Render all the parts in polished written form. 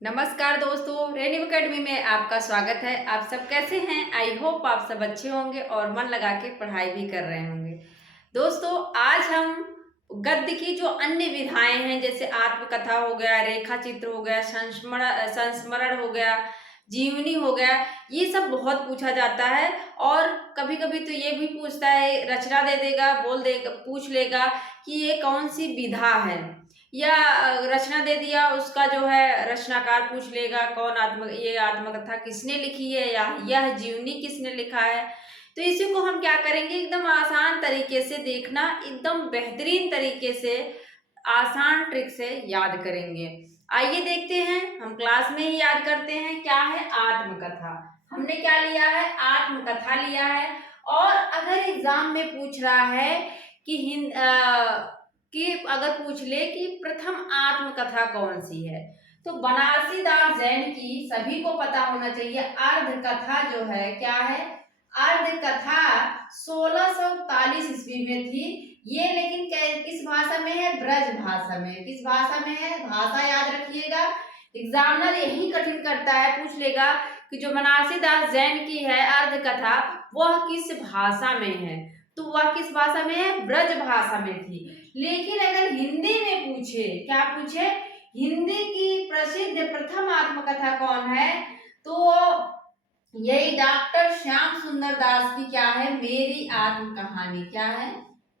नमस्कार दोस्तों, रेनिव अकेडमी में आपका स्वागत है। आप सब कैसे हैं? आई होप आप सब अच्छे होंगे और मन लगा के पढ़ाई भी कर रहे होंगे। दोस्तों, आज हम गद्य की जो अन्य विधाएं हैं, जैसे आत्मकथा हो गया, रेखा चित्र हो गया, संस्मरण हो गया, जीवनी हो गया, ये सब बहुत पूछा जाता है। और कभी कभी तो ये भी पूछता है, रचना दे देगा, बोल देगा, पूछ लेगा कि ये कौन सी विधा है, या रचना दे दिया, उसका जो है रचनाकार पूछ लेगा, कौन ये आत्मकथा किसने लिखी है, या यह जीवनी किसने लिखा है। तो इसी को हम क्या करेंगे, एकदम आसान तरीके से देखना, एकदम बेहतरीन तरीके से आसान ट्रिक से याद करेंगे। आइए देखते हैं, हम क्लास में ही याद करते हैं। क्या है? आत्मकथा। हमने क्या लिया है? आत्मकथा लिया है। और अगर एग्जाम में पूछ रहा है कि कि अगर पूछ ले कि प्रथम आत्मकथा कौन सी है, तो बनारसी दास जैन की सभी को पता होना चाहिए। अर्ध कथा जो है, क्या है? अर्ध कथा 1641 ईस्वी में थी ये, लेकिन किस भाषा में है? ब्रज भाषा में। किस भाषा में है? भाषा याद रखिएगा, एग्जामिनर यही कठिन करता है, पूछ लेगा कि जो बनारसी दास जैन की है अर्ध कथा, वह किस भाषा में है। तो वह किस भाषा में है? ब्रज भाषा में थी। लेकिन अगर हिंदी में पूछे, क्या पूछे? हिंदी की प्रसिद्ध प्रथम आत्मकथा कौन है, तो यही डॉक्टर श्याम सुंदर दास की क्या है? मेरी आत्म कहानी। क्या है?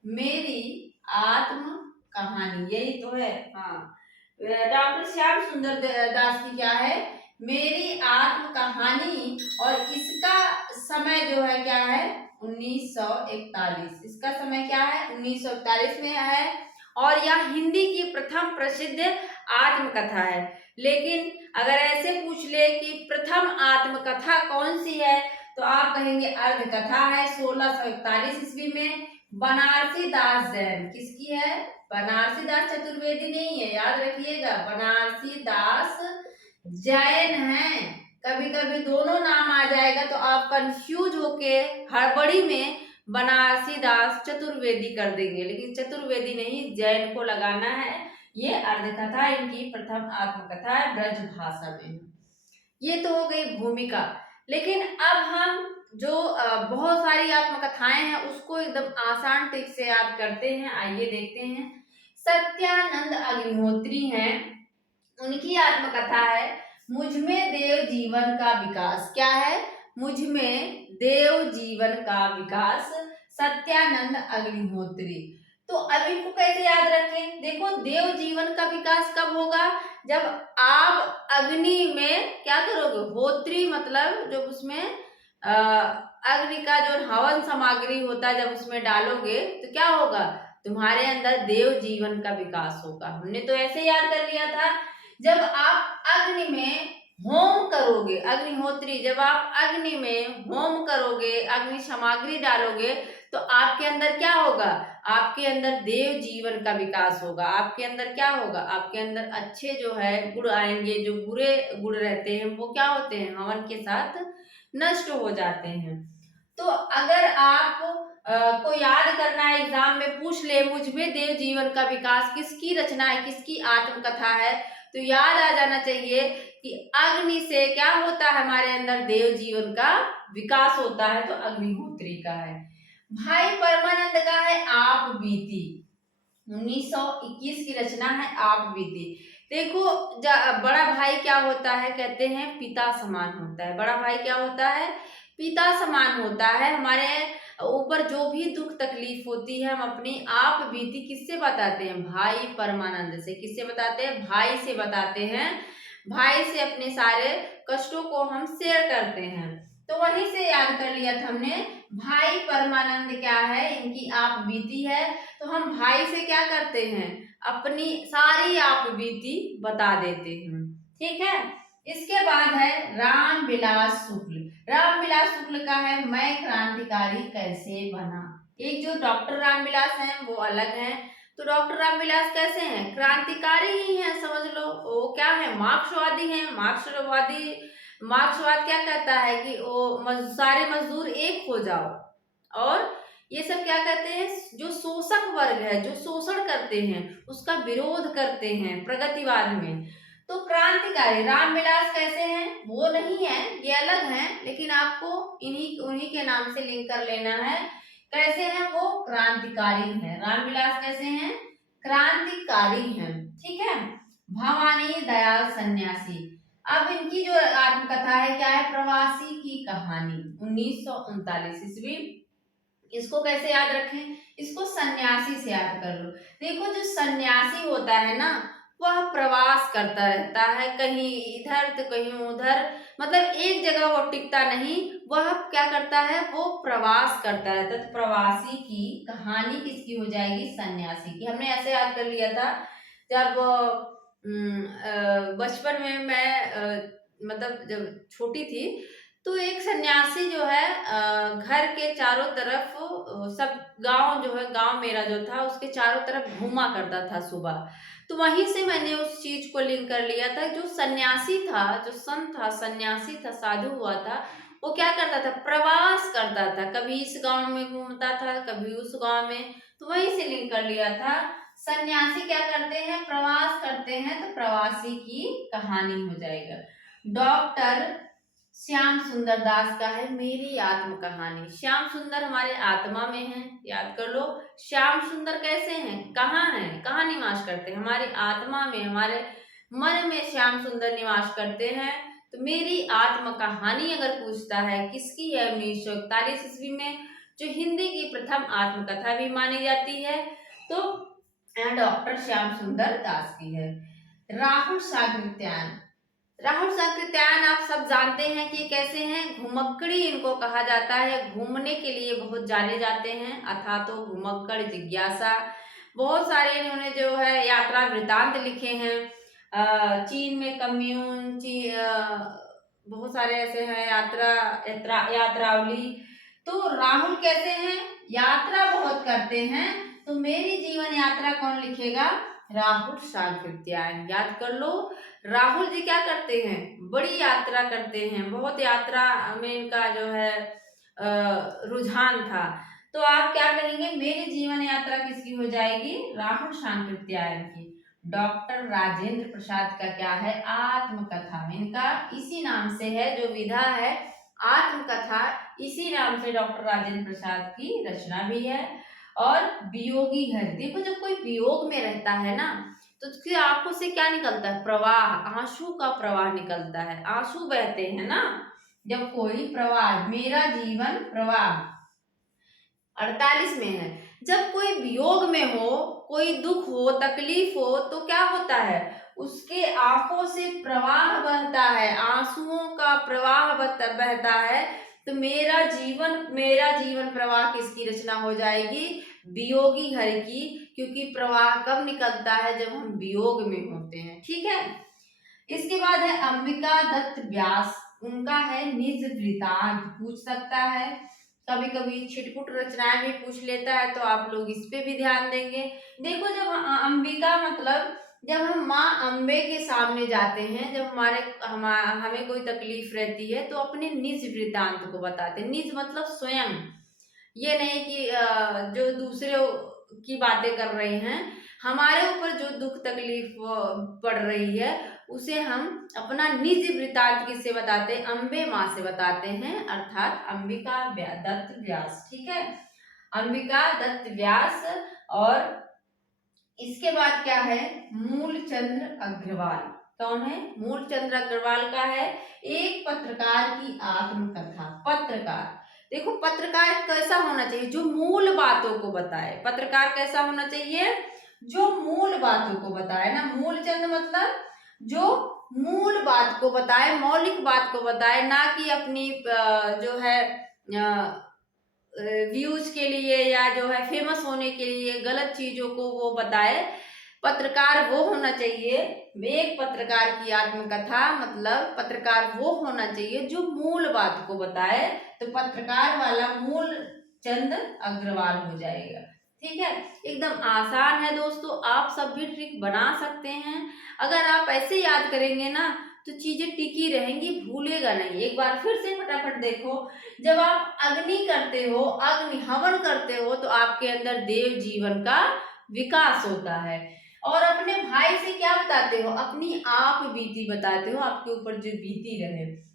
मेरी आत्म कहानी, यही तो है। हाँ, डॉक्टर श्याम सुंदर दास की क्या है? मेरी आत्म कहानी। और इसका समय जो है, क्या है? 1941। इसका समय क्या है? 1941 में है। और यह हिंदी की प्रथम प्रसिद्ध आत्मकथा है। लेकिन अगर ऐसे पूछ ले कि प्रथम आत्मकथा कौन सी है, तो आप कहेंगे अर्ध कथा है, 1641 ईस्वी में, बनारसी दास जैन। किसकी है? बनारसी दास चतुर्वेदी नहीं है, याद रखिएगा, बनारसी दास जैन है। कभी कभी दोनों नाम आ जाएगा तो आप कंफ्यूज होके हड़बड़ी में बनारसी दास चतुर्वेदी कर देंगे, लेकिन चतुर्वेदी नहीं, जैन को लगाना है। ये अर्धकथा इनकी प्रथम आत्मकथा है, ब्रज भाषा में। ये तो हो गई भूमिका। लेकिन अब हम जो बहुत सारी आत्मकथाएं हैं उसको एकदम आसान ट्रिक से याद करते हैं। आइए देखते हैं। सत्यानंद अग्निहोत्री हैं, उनकी आत्मकथा है मुझमें देव जीवन का विकास। क्या है? मुझमें देव जीवन का विकास, सत्यानंद अग्निहोत्री। तो अब इनको कैसे याद रखें? देखो, देव जीवन का विकास कब होगा? जब आप अग्नि में क्या करोगे? होत्री मतलब जब उसमें अग्नि का जो हवन सामग्री होता है, जब उसमें डालोगे तो क्या होगा? तुम्हारे अंदर देव जीवन का विकास होगा। हमने तो ऐसे याद कर लिया था। जब आप अग्नि में होम करोगे, अग्निहोत्री, जब आप अग्नि में होम करोगे, अग्नि सामग्री डालोगे, तो आपके अंदर क्या होगा? आपके अंदर देव जीवन का विकास होगा। आपके अंदर क्या होगा? आपके अंदर अच्छे जो है गुण आएंगे, जो बुरे गुण रहते हैं वो क्या होते हैं? हवन के साथ नष्ट हो जाते हैं। तो अगर आप को याद करना है, एग्जाम में पूछ ले मुझमें देव जीवन का विकास किसकी रचना है, किसकी आत्मकथा है, तो याद आ जाना चाहिए कि अग्नि से क्या होता है? हमारे अंदर देव जीवन का विकास होता है, तो अग्निहोत्री का है। भाई परमानंद का है आप बीती, 1921 की रचना है आप बीती। देखो, बड़ा भाई क्या होता है? कहते हैं पिता समान होता है। बड़ा भाई क्या होता है? पिता समान होता है। हमारे ऊपर जो भी दुख तकलीफ होती है, हम अपनी आप बीती किससे बताते हैं? भाई परमानंद से। किससे बताते हैं? भाई से बताते हैं। भाई से अपने सारे कष्टों को हम शेयर करते हैं। तो वहीं से याद कर लिया था हमने। भाई परमानंद क्या है? इनकी आप बीती है। तो हम भाई से क्या करते हैं? अपनी सारी आप बीती बता देते हैं। ठीक है। इसके बाद है राम विलास शुक्ल। राम विलास शुक्ल का है मैं क्रांतिकारी कैसे बना। एक जो डॉक्टर रामविलास हैं वो अलग हैं। तो डॉक्टर रामविलास कैसे हैं? क्रांतिकारी ही हैं, समझ लो। वो क्या है? मार्क्सवादी हैं। मार्क्सवाद क्या कहता है कि वो सारे मजदूर एक हो जाओ। और ये सब क्या कहते हैं? जो शोषक वर्ग है, जो शोषण करते हैं, उसका विरोध करते हैं प्रगतिवाद में। तो क्रांतिकारी रामविलास कैसे हैं, वो नहीं है, ये अलग हैं, लेकिन आपको इन्हीं उन्हीं के नाम से लिंक कर लेना है। कैसे हैं वो, क्रांतिकारी हैं। रामविलास कैसे हैं, क्रांतिकारी हैं, ठीक है। भवानी दयाल सन्यासी, अब इनकी जो आत्मकथा है क्या है, प्रवासी की कहानी, 1939 ईस्वी। इसको कैसे याद रखें, इसको सन्यासी से याद कर लो। देखो जो सन्यासी होता है ना, वह प्रवास करता रहता है, कहीं इधर तो कहीं उधर, मतलब एक जगह वो टिकता नहीं, वह क्या करता है, वो प्रवास करता रहता है। तो प्रवासी की कहानी किसकी हो जाएगी, सन्यासी की। हमने ऐसे याद कर लिया था जब बचपन में मैं मतलब जब छोटी थी, तो एक सन्यासी जो है घर के चारों तरफ सब गांव जो है, गांव मेरा जो था उसके चारों तरफ घूमा करता था सुबह। तो वहीं से मैंने उस चीज को लिंक कर लिया था। जो सन्यासी था, जो संत था, सन्यासी था, साधु हुआ था, वो क्या करता था, प्रवास करता था, कभी इस गांव में घूमता था, कभी उस गांव में। तो वहीं से लिंक कर लिया था। सन्यासी क्या करते हैं, प्रवास करते हैं, तो प्रवासी की कहानी हो जाएगा। डॉक्टर श्याम सुंदर दास का है मेरी आत्म कहानी। श्याम सुंदर हमारे आत्मा में है, याद कर लो। श्याम सुंदर कैसे हैं, कहाँ हैं, कहाँ निवास करते हैं, हमारी आत्मा में, हमारे मन में श्याम सुंदर निवास करते हैं। तो मेरी आत्म कहानी अगर पूछता है किसकी है, 1941 ईस्वी में, जो हिंदी की प्रथम आत्मकथा भी मानी जाती है, तो डॉक्टर श्याम सुंदर दास की है। राहुल साकृत्यायन, राहुल साकृत्यायन आप सब जानते हैं कि कैसे हैं, घुमक्कड़ी इनको कहा जाता है, घूमने के लिए बहुत जाने जाते हैं, अथा तो घुमक्कड़ जिज्ञासा। बहुत सारे इन्होंने जो है यात्रा वृतांत लिखे हैं। चीन में कम्यून, बहुत सारे ऐसे हैं, यात्रावली। तो राहुल कैसे हैं, यात्रा बहुत करते हैं। तो मेरी जीवन यात्रा कौन लिखेगा, राहुल साकृत्यायन, याद कर लो। राहुल जी क्या करते हैं, बड़ी यात्रा करते हैं, बहुत यात्रा में इनका जो है रुझान था। तो आप क्या कहेंगे, मेरी जीवन यात्रा किसकी हो जाएगी, राहुल साकृत्यायन की। डॉक्टर राजेंद्र प्रसाद का क्या है, आत्मकथा, इनका इसी नाम से है, जो विधा है आत्मकथा, इसी नाम से डॉक्टर राजेंद्र प्रसाद की रचना भी है। और वियोगी घर, देखो जब कोई वियोग में रहता है ना, तो उसकी आंखों से क्या निकलता है, प्रवाह, आंसू का प्रवाह निकलता है, आंसू बहते हैं ना जब कोई प्रवाह, मेरा जीवन प्रवाह। 48 में है, जब कोई वियोग में हो, कोई दुख हो, तकलीफ हो, तो क्या होता है, उसके आंखों से प्रवाह बहता है, आंसुओं का प्रवाह बहता है। तो मेरा जीवन प्रवाह किसकी रचना हो जाएगी, वियोगी घर की, क्योंकि प्रवाह कब निकलता है, जब हम वियोग में होते हैं, ठीक है। इसके बाद है अंबिका दत्त व्यास, उनका है निज वृतांत, पूछ सकता है, कभी कभी छिटपुट रचनाएं भी पूछ लेता है, तो आप लोग इस पे भी ध्यान देंगे। देखो जब अंबिका मतलब जब हम माँ अम्बे के सामने जाते हैं, जब हमें कोई तकलीफ रहती है, तो अपने निज वृतांत को बताते हैं। निज मतलब स्वयं, ये नहीं कि जो दूसरे की बातें कर रहे हैं, हमारे ऊपर जो दुख तकलीफ पड़ रही है, उसे हम अपना निज वृतांत किससे बताते हैं, अम्बे माँ से बताते हैं, अर्थात अंबिका दत्त व्यास, ठीक है, अंबिका दत्त व्यास। और इसके बाद क्या है, मूलचंद्र अग्रवाल, कौन है, मूलचंद्र अग्रवाल का है एक पत्रकार की आत्मकथा। पत्रकार, देखो पत्रकार कैसा होना चाहिए, जो मूल बातों को बताए। पत्रकार कैसा होना चाहिए, जो मूल बातों को बताए ना, मूलचंद मतलब जो मूल बात को बताए, मौलिक बात को बताए, ना कि अपनी जो है व्यूज के लिए या जो है फेमस होने के लिए गलत चीजों को वो बताए। पत्रकार वो होना चाहिए, एक पत्रकार की आत्मकथा मतलब पत्रकार वो होना चाहिए जो मूल बात को बताए। तो पत्रकार वाला मूल चंद अग्रवाल हो जाएगा, ठीक है। एकदम आसान है दोस्तों, आप सब भी ट्रिक बना सकते हैं। अगर आप ऐसे याद करेंगे ना, तो चीजें टिकी रहेंगी, भूलेगा नहीं। एक बार फिर से फटाफट देखो, जब आप अग्नि करते हो, अग्नि हवन करते हो, तो आपके अंदर देव जीवन का विकास होता है। और अपने भाई से क्या बताते हो, अपनी आप बीती बताते हो, आपके ऊपर जो बीती रहे।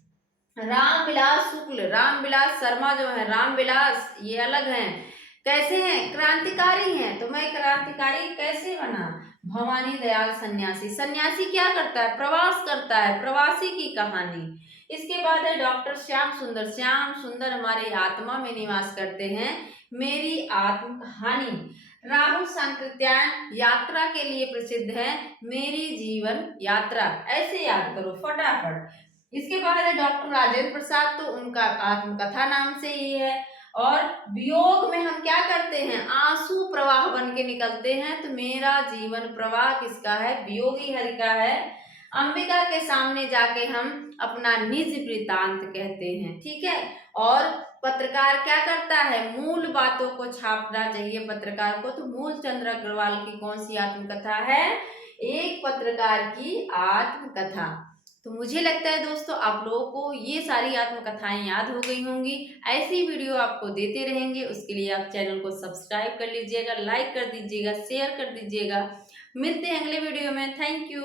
रामविलास शुक्ल, रामविलास शर्मा जो है, रामविलास ये अलग हैं, कैसे हैं, क्रांतिकारी हैं। तो मैं क्रांतिकारी कैसे बना। भवानी दयाल सन्यासी, सन्यासी क्या करता है, प्रवास करता है, प्रवासी की कहानी। इसके बाद है डॉक्टर श्याम सुंदर, श्याम सुंदर हमारे आत्मा में निवास करते हैं, मेरी आत्म कहानी। राहुल सांकृत्यायन यात्रा के लिए प्रसिद्ध है, मेरी जीवन यात्रा। ऐसे याद करो फटाफट। इसके बाद है डॉक्टर राजेंद्र प्रसाद, तो उनका आत्मकथा नाम से ही है। और वियोग में हम क्या करते हैं, आंसू प्रवाह बन के निकलते हैं, तो मेरा जीवन प्रवाह किसका है, वियोगी हरि का है। अंबिका के सामने जाके हम अपना निज वृतांत कहते हैं, ठीक है। और पत्रकार क्या करता है, मूल बातों को छापना चाहिए पत्रकार को, तो मूल चंद्र अग्रवाल की कौन सी आत्मकथा है, एक पत्रकार की आत्मकथा। तो मुझे लगता है दोस्तों आप लोगों को ये सारी आत्मकथाएं याद हो गई होंगी। ऐसी वीडियो आपको देते रहेंगे, उसके लिए आप चैनल को सब्सक्राइब कर लीजिएगा, लाइक कर दीजिएगा, शेयर कर दीजिएगा। मिलते हैं अगले वीडियो में। Thank you.